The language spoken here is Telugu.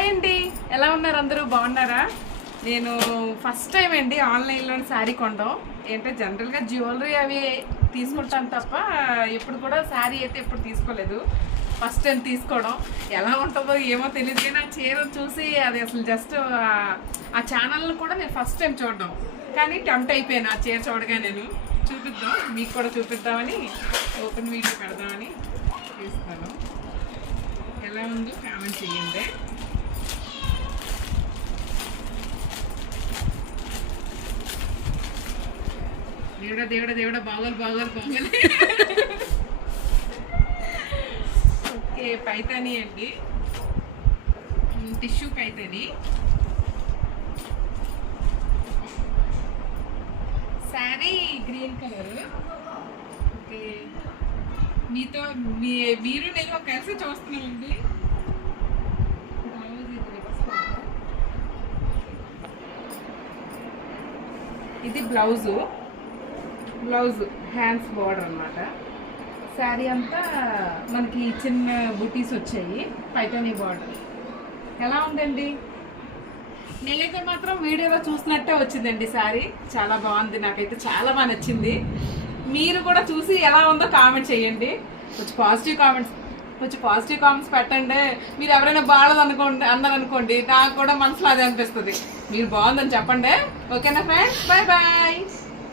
హాయ్ అండి, ఎలా ఉన్నారు? అందరూ బాగున్నారా? నేను ఫస్ట్ టైం అండి ఆన్లైన్లో శారీ కొనడం. ఏంటంటే జనరల్గా జ్యువెలరీ అవి తీసుకుంటాను తప్ప ఎప్పుడు కూడా శారీ అయితే ఎప్పుడు తీసుకోలేదు. ఫస్ట్ టైం తీసుకోవడం ఎలా ఉంటుందో ఏమో తెలియదు, కానీ ఆ చీరను చూసి అది అసలు జస్ట్ ఆ ఛానల్ని కూడా నేను ఫస్ట్ టైం చూడడం, కానీ టెంప్ట్ అయిపోయాను ఆ చీర చూడగా. నేను చూపిద్దాం, మీకు కూడా చూపిద్దామని ఓపెన్ వీడియో పెడదామని తీస్తాను. ఎలా ఉందో కామెంట్ చేయండి. దేవుడా దేవుడా దేవుడా, బాగోలు బాగోలు బాగోలు. ఓకే, పైతాని అండి, tissue Paithani. Sari green colour. Okay, మీతో మీరు నేను ఒక కలిసి చూస్తున్నామండి. ఇది బ్లౌజు హ్యాండ్స్ బార్డర్ అన్నమాట. శారీ అంతా మనకి చిన్న బూటీస్ వచ్చాయి, పైతానీ బార్డర్. ఎలా ఉందండి? నేనైతే మాత్రం వీడియోలో చూసినట్టే వచ్చిందండి శారీ. చాలా బాగుంది, నాకైతే చాలా బాగా నచ్చింది. మీరు కూడా చూసి ఎలా ఉందో కామెంట్ చేయండి. కొంచెం పాజిటివ్ కామెంట్స్ పెట్టండి. మీరు ఎవరైనా బాగాలేదనుకోండి అన్నారనుకోండి, నాకు కూడా మనసులో అదే అనిపిస్తుంది. మీరు బాగుందని చెప్పండి. ఓకేనా ఫ్రెండ్స్, బాయ్ బాయ్.